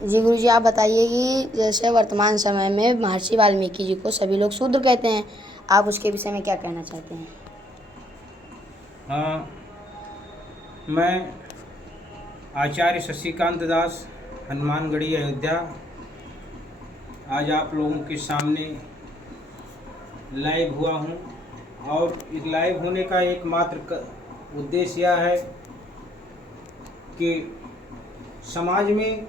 जी गुरुजी, आप बताइए कि जैसे वर्तमान समय में महर्षि वाल्मीकि जी को सभी लोग शूद्र कहते हैं, आप उसके विषय में क्या कहना चाहते हैं? हाँ, मैं आचार्य शशिकांत दास, हनुमानगढ़ी, अयोध्या, आज आप लोगों के सामने लाइव हुआ हूँ। और इस लाइव होने का एकमात्र उद्देश्य यह है कि समाज में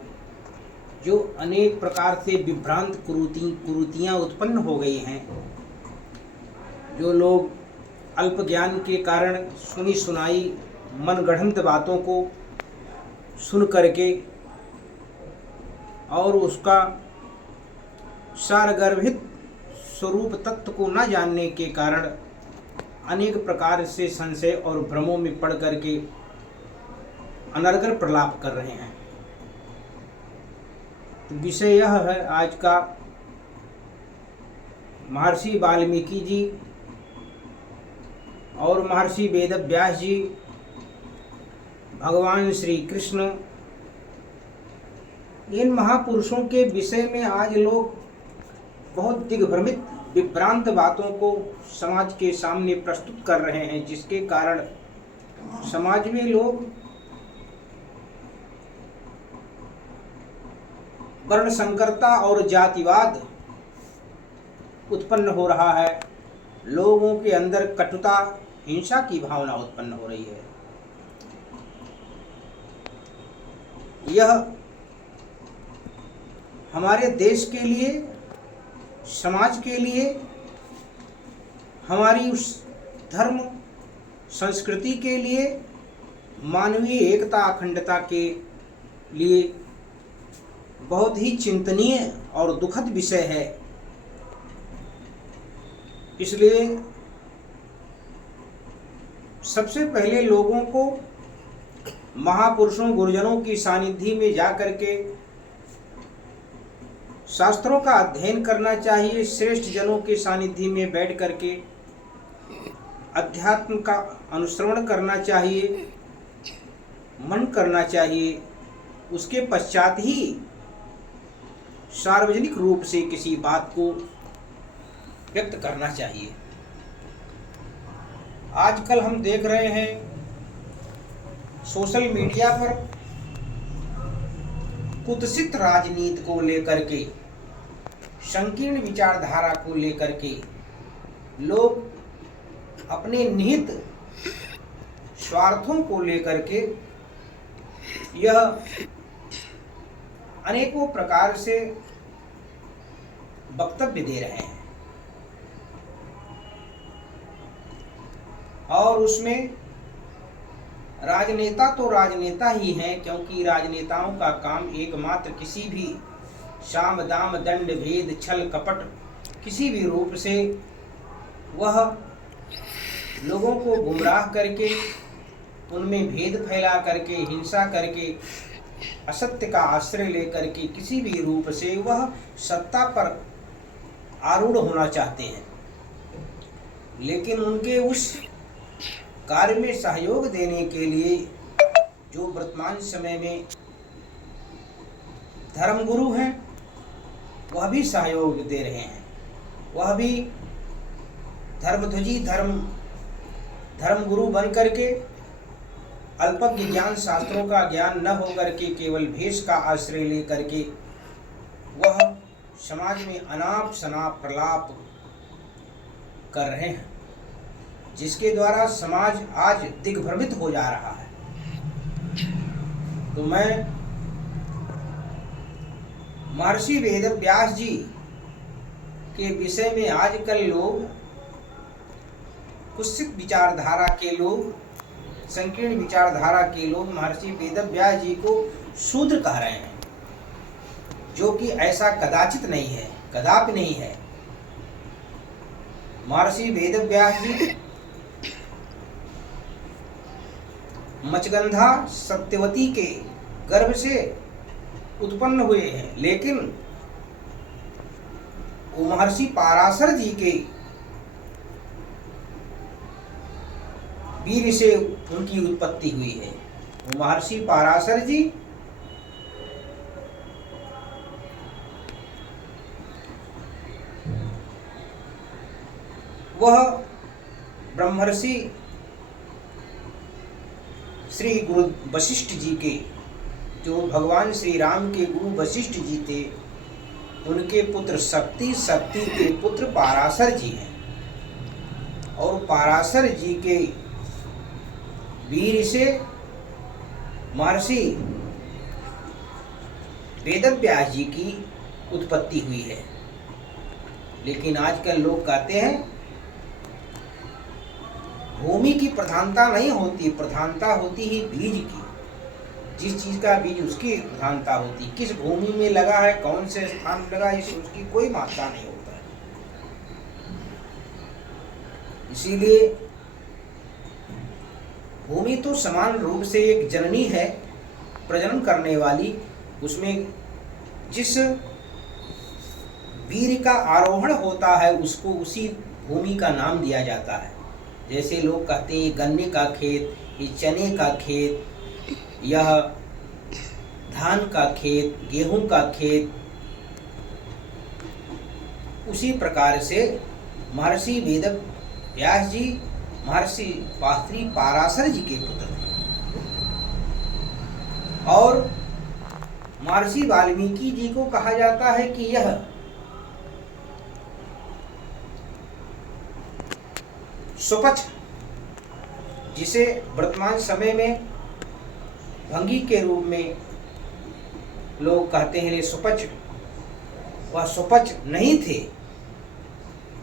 जो अनेक प्रकार से विभ्रांत कुरीतियाँ उत्पन्न हो गई हैं, जो लोग अल्प ज्ञान के कारण सुनी सुनाई मनगढ़ंत बातों को सुन करके और उसका सारगर्भित स्वरूप तत्व को न जानने के कारण अनेक प्रकार से संशय और भ्रमों में पड़ करके अनर्गल प्रलाप कर रहे हैं। तो विषय यह है आज का, महर्षि वाल्मीकि जी और महर्षि वेदव्यास जी, भगवान श्री कृष्ण, इन महापुरुषों के विषय में आज लोग बहुत दिग्भ्रमित विभ्रांत बातों को समाज के सामने प्रस्तुत कर रहे हैं, जिसके कारण समाज में लोग वर्ण संकरता और जातिवाद उत्पन्न हो रहा है। लोगों के अंदर कटुता, हिंसा की भावना उत्पन्न हो रही है। यह हमारे देश के लिए, समाज के लिए, हमारी उस धर्म संस्कृति के लिए, मानवीय एकता अखंडता के लिए बहुत ही चिंतनीय और दुखद विषय है। इसलिए सबसे पहले लोगों को महापुरुषों गुरुजनों की सानिध्य में जाकर के शास्त्रों का अध्ययन करना चाहिए। श्रेष्ठ जनों के सानिध्य में बैठ करके अध्यात्म का अनुश्रवण करना चाहिए, मन करना चाहिए। उसके पश्चात ही सार्वजनिक रूप से किसी बात को व्यक्त करना चाहिए। आजकल हम देख रहे हैं सोशल मीडिया पर कुत्सित राजनीति को लेकर के, संकीर्ण विचारधारा को लेकर के लोग अपने निहित स्वार्थों को लेकर के यह अनेकों प्रकार से वक्तव्य दे रहे हैं। और उसमें राजनेता तो राजनेता ही हैं, क्योंकि राजनेताओं का काम एकमात्र किसी भी साम दाम दंड भेद छल कपट किसी भी रूप से वह लोगों को गुमराह करके, उनमें भेद फैला करके, हिंसा करके, असत्य का आश्रय लेकर के किसी भी रूप से वह सत्ता पर आरूढ़ होना चाहते हैं। लेकिन उनके उस कार्य में सहयोग देने के लिए जो वर्तमान समय में धर्मगुरु हैं, वह भी सहयोग दे रहे हैं। वह भी धर्मध्वजी धर्मगुरु बन करके अल्पज्ञ ज्ञान, शास्त्रों का ज्ञान न होकर के केवल भेष का आश्रय लेकर के वह समाज में अनाप शनाप प्रलाप कर रहे हैं, जिसके द्वारा समाज आज दिग्भ्रमित हो जा रहा है। तो मैं महर्षि वेदव्यास जी के विषय में आजकल लोग, कुत्सित विचारधारा के लोग, संकीर्ण विचारधारा के लोग महर्षि वेदव्यास जी को शूद्र कह रहे हैं, जो कि ऐसा कदाचित नहीं है, कदापि नहीं है। महर्षि वेदव्यास जी मचगंधा सत्यवती के गर्भ से उत्पन्न हुए हैं, लेकिन वो महर्षि पाराशर जी के वीर से उनकी उत्पत्ति हुई है। वो महर्षि पाराशर जी वह ब्रह्मर्षि श्री गुरु वशिष्ठ जी के, जो भगवान श्री राम के गुरु वशिष्ठ जी थे, उनके पुत्र शक्ति, शक्ति के पुत्र पाराशर जी हैं। और पाराशर जी के वीर से महर्षि वेदव्यास जी की उत्पत्ति हुई है। लेकिन आजकल लोग कहते हैं भूमि की प्रधानता नहीं होती, प्रधानता होती ही बीज की। जिस चीज का बीज उसकी प्रधानता होती, किस भूमि में लगा है, कौन से स्थान में लगा, इस उसकी कोई मात्रा नहीं होता है। इसीलिए भूमि तो समान रूप से एक जननी है, प्रजनन करने वाली। उसमें जिस वीर का आरोहण होता है उसको उसी भूमि का नाम दिया जाता है। जैसे लोग कहते हैं गन्ने का खेत, ये चने का खेत, यह धान का खेत, गेहूं का खेत, उसी प्रकार से महर्षि वेदव्यास जी महर्षि शास्त्री पाराशर जी के पुत्र थे। और महर्षि वाल्मीकि जी को कहा जाता है कि यह सुपच्छ, जिसे वर्तमान समय में भंगी के रूप में लोग कहते हैं सुपच्छ, वह सुपच्छ नहीं थे।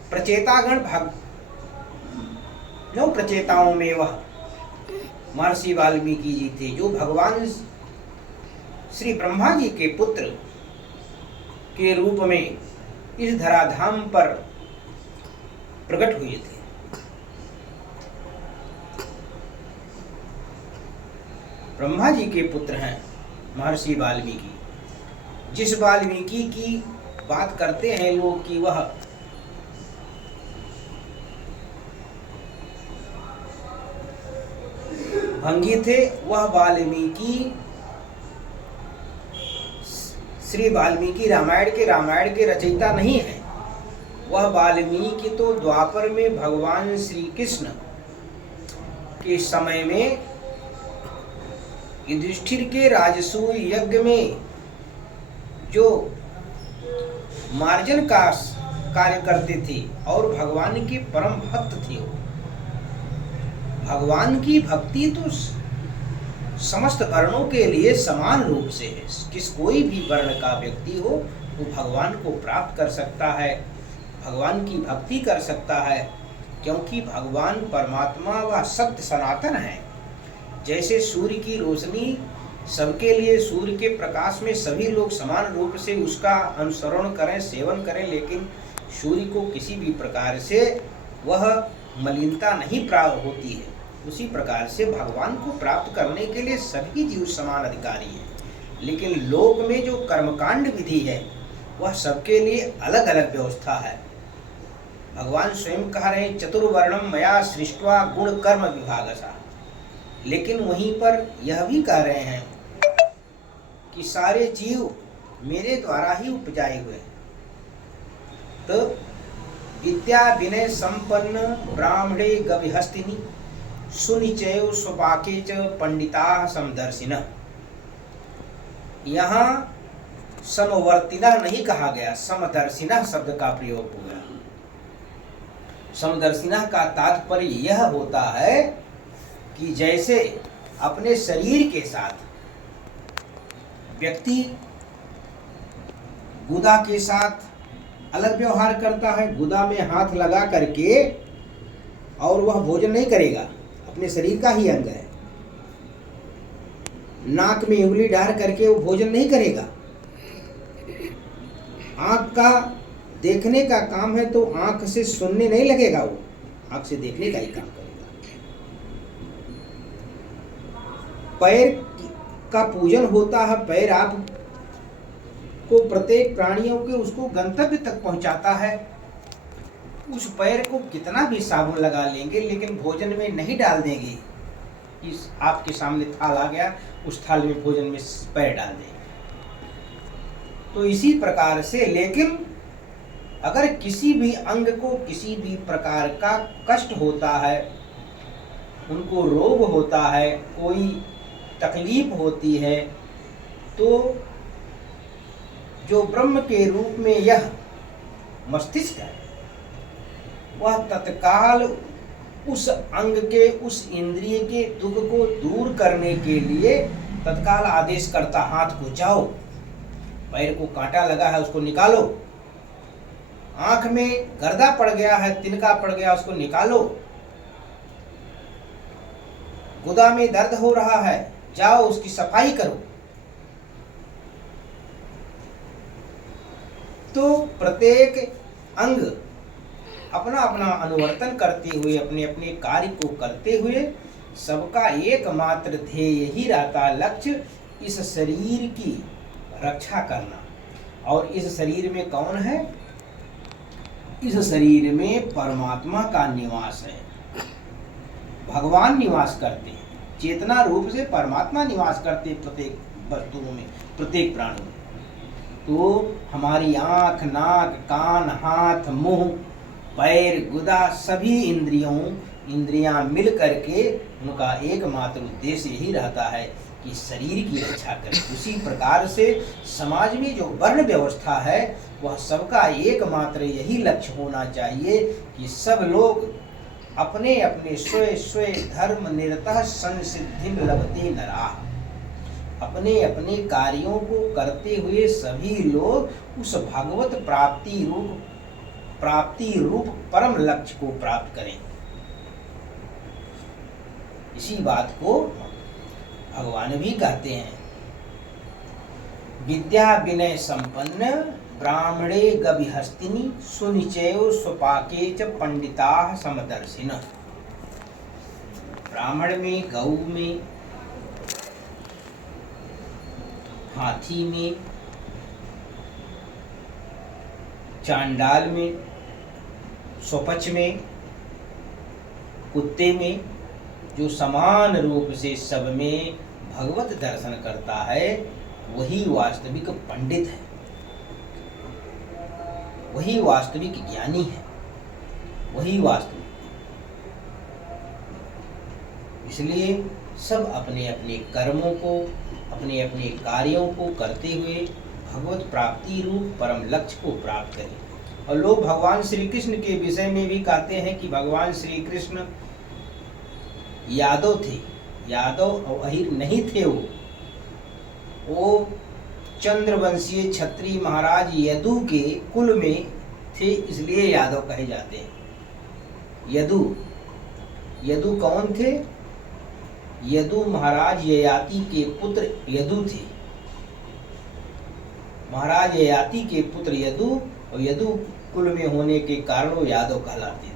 प्रचेतागण भाग 9 प्रचेताओं में वह महर्षि वाल्मीकि जी थे, जो भगवान श्री ब्रह्मा जी के पुत्र के रूप में इस धराधाम पर प्रकट हुए थे। ब्रह्मा जी के पुत्र हैं महर्षि वाल्मीकि। जिस वाल्मीकि की बात करते हैं लोग कि वह भंगी थे, वह वाल्मीकि श्री वाल्मीकि रामायण के रचयिता नहीं है। वह वाल्मीकि तो द्वापर में भगवान श्री कृष्ण के समय में युधिष्ठिर के राजसूय यज्ञ में जो मार्जन का कार्य करते थे और भगवान के परम भक्त थे। भगवान की भक्ति तो समस्त वर्णों के लिए समान रूप से है। किस कोई भी वर्ण का व्यक्ति हो वो भगवान को प्राप्त कर सकता है, भगवान की भक्ति कर सकता है, क्योंकि भगवान परमात्मा व सत्य सनातन है। जैसे सूर्य की रोशनी सबके लिए, सूर्य के प्रकाश में सभी लोग समान रूप से उसका अनुसरण करें, सेवन करें, लेकिन सूर्य को किसी भी प्रकार से वह मलिनता नहीं प्राप्त होती है। उसी प्रकार से भगवान को प्राप्त करने के लिए सभी जीव समान अधिकारी हैं। लेकिन लोक में जो कर्मकांड विधि है वह सबके लिए अलग अलग व्यवस्था है। भगवान स्वयं कह रहे हैं चतुर्वर्णम मया सृष्ट्वा गुण कर्म विभागसा। लेकिन वहीं पर यह भी कह रहे हैं कि सारे जीव मेरे द्वारा ही उपजाए हुए। तो विद्या विनय संपन्न ब्राह्मणे गविहस्तिनी सुनिचय स्वपाके च पंडिता समदर्शिनः। यहाँ समवर्तिना नहीं कहा गया, समदर्शिनः शब्द का प्रयोग हो गया। समदर्शिनः का तात्पर्य यह होता है कि जैसे अपने शरीर के साथ व्यक्ति गुदा के साथ अलग व्यवहार करता है, गुदा में हाथ लगा करके, और वह भोजन नहीं करेगा, अपने शरीर का ही अंग है। नाक में उंगली डाल करके वो भोजन नहीं करेगा। आंख का देखने का काम है तो आंख से सुनने नहीं लगेगा, वो आंख से देखने का ही काम करेगा। पैर का पूजन होता है, पैर आप को प्रत्येक प्राणियों के उसको गंतव्य तक पहुंचाता है। उस पैर को कितना भी साबुन लगा लेंगे लेकिन भोजन में नहीं डाल देंगे। इस आपके सामने थाल आ गया, उस थाल में भोजन में पैर डाल देंगे। तो इसी प्रकार से, लेकिन अगर किसी भी अंग को किसी भी प्रकार का कष्ट होता है, उनको रोग होता है, कोई तकलीफ होती है, तो जो ब्रह्म के रूप में यह मस्तिष्क है, वह तत्काल उस अंग के, उस इंद्रिय के दुख को दूर करने के लिए तत्काल आदेश करता, हाथ को जाओ, पैर को कांटा लगा है उसको निकालो, आंख में गर्दा पड़ गया है, तिनका पड़ गया उसको निकालो, गुदा में दर्द हो रहा है, जाओ उसकी सफाई करो। तो प्रत्येक अंग अपना अपना अनुवर्तन करते हुए, अपने अपने कार्य को करते हुए, सबका एकमात्र ध्येय ही रहता, लक्ष्य इस शरीर की रक्षा करना। और इस शरीर में कौन है? इस शरीर में परमात्मा का निवास है, भगवान निवास करते हैं, चेतना रूप से परमात्मा निवास करते हैं प्रत्येक वस्तुओं में, प्रत्येक प्राणी में। तो हमारी आँख, नाक, कान, हाथ, मुंह, पैर, गुदा, सभी इंद्रियां मिल करके उनका एकमात्र उद्देश्य यही रहता है कि शरीर की रक्षा करें। उसी प्रकार से समाज में जो वर्ण व्यवस्था है, वह सबका एकमात्र यही लक्ष्य होना चाहिए कि सब लोग अपने अपने स्वयं स्वयं धर्म निरतः संसिद्धि लभते नराः, अपने अपने कार्यों को करते हुए सभी लोग उस भगवत प्राप्ति रूप परम लक्ष्य को प्राप्त करें। इसी बात को भगवान भी कहते हैं, विद्या विनय संपन्न ब्राह्मणे गविहस्तिनि सुनिचयो स्वपाके च पंडिताः समदर्शिनः। ब्राह्मण में, गौ में, हाथी में, चांडाल में, स्वपच में, कुत्ते में, जो समान रूप से सब में भगवत दर्शन करता है, वही वास्तविक पंडित है, वही वास्तविक ज्ञानी है, वही वास्तविक। इसलिए सब अपने अपने कर्मों को, अपने अपने कार्यों को करते हुए भगवत प्राप्ति रूप परम लक्ष्य को प्राप्त करें। और लोग भगवान श्री कृष्ण के विषय में भी कहते हैं कि भगवान श्री कृष्ण यादव थे, यादव और अहीर नहीं थे, वो चंद्रवंशीय क्षत्रिय महाराज यदु के कुल में थे, इसलिए यादव कहे जाते हैं। यदु कौन थे? यदु महाराज ययाति के पुत्र यदु थे। महाराज ययाति के पुत्र यदु, और यदु कुल में होने के कारण वो यादव कहलाते थे,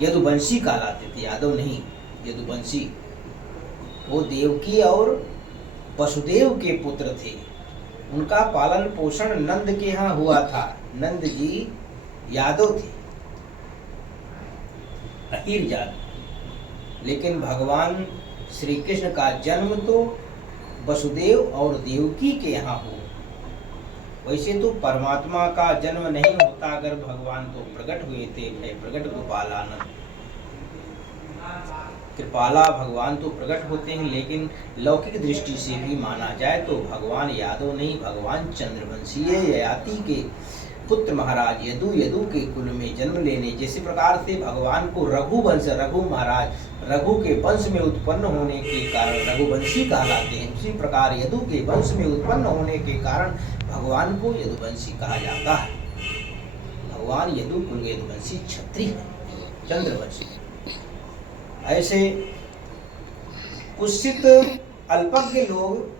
यदुवंशी कहलाते थे, यादव नहीं, यदुवंशी। वो देवकी और वसुदेव के पुत्र थे, उनका पालन पोषण नंद के यहाँ हुआ था। नंद जी यादव थे, अहीर जात। लेकिन भगवान श्री कृष्ण का जन्म तो वसुदेव और देवकी के यहाँ हो। वैसे तो परमात्मा का जन्म नहीं होता अगर भगवान तो प्रकट हुए थे, भय प्रकट गोपालानंद। कृपाला भगवान तो प्रकट होते हैं, लेकिन लौकिक दृष्टि से भी माना जाए तो भगवान यादव नहीं, भगवान चंद्रवंशीय ययाति के पुत्र महाराज यदु के कुल में जन्म लेने, जैसे प्रकार से भगवान को रघुवंश, रघु महाराज, रघु के वंश में उत्पन्न होने के कारण रघुवंशी कहलाते हैं, उसी प्रकार यदु के वंश में उत्पन्न होने के कारण भगवान को यदुवंशी कहा जाता है। भगवान यदु कुल यदुवंशी क्षत्रिय है, चंद्रवंशी। ऐसे कुत्सित अल्पज्ञ लोग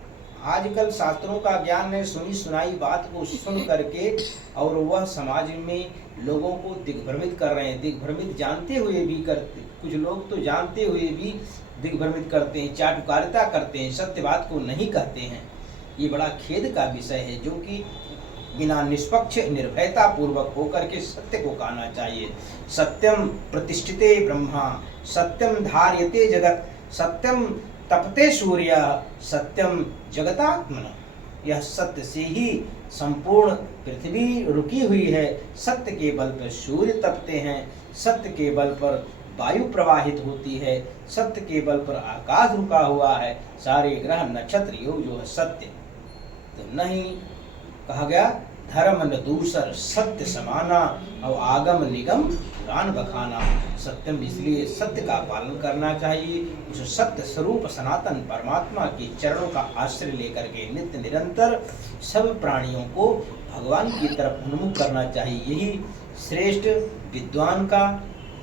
आजकल शास्त्रों का ज्ञान है, सुनी सुनाई बात को सुन करके और वह समाज में लोगों को दिग्भ्रमित कर रहे हैं। दिग्भ्रमित जानते हुए भी करते, कुछ लोग तो जानते हुए भी दिग्भ्रमित करते हैं, चाटुकारिता करते हैं, सत्य बात को नहीं कहते हैं। ये बड़ा खेद का विषय है, जो कि बिना निष्पक्ष निर्भयता पूर्वक होकर के सत्य को कहना चाहिए। सत्यम प्रतिष्ठिते ब्रह्मा, सत्यम धार्यते जगत, सत्यम तपते सूर्य, सत्यम जगतात्मन। यह सत्य से ही संपूर्ण पृथ्वी रुकी हुई है। सत्य के बल पर सूर्य तपते हैं, सत्य के बल पर वायु प्रवाहित होती है, सत्य के बल पर आकाश रुका हुआ है, सारे ग्रह नक्षत्र योग जो है सत्य। तो नहीं कहा गया धर्म न दूसर सत्य समाना और आगम निगम पुराण बखाना। सत्यम इसलिए सत्य का पालन करना चाहिए, उस सत्य स्वरूप सनातन परमात्मा के चरणों का आश्रय लेकर के नित्य निरंतर सब प्राणियों को भगवान की तरफ उन्मुख करना चाहिए। यही श्रेष्ठ विद्वान का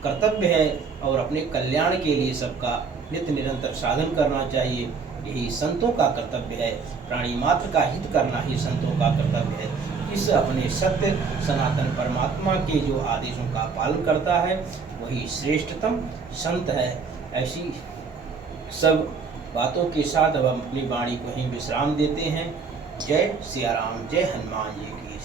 कर्तव्य है और अपने कल्याण के लिए सबका नित्य निरंतर साधन करना चाहिए। यही संतों का कर्तव्य है, प्राणी मात्र का हित करना ही संतों का कर्तव्य है। इस अपने सत्य सनातन परमात्मा के जो आदेशों का पालन करता है वही श्रेष्ठतम संत है। ऐसी सब बातों के साथ अब हम अपनी वाणी को ही विश्राम देते हैं। जय सिया राम, जय हनुमान जी की।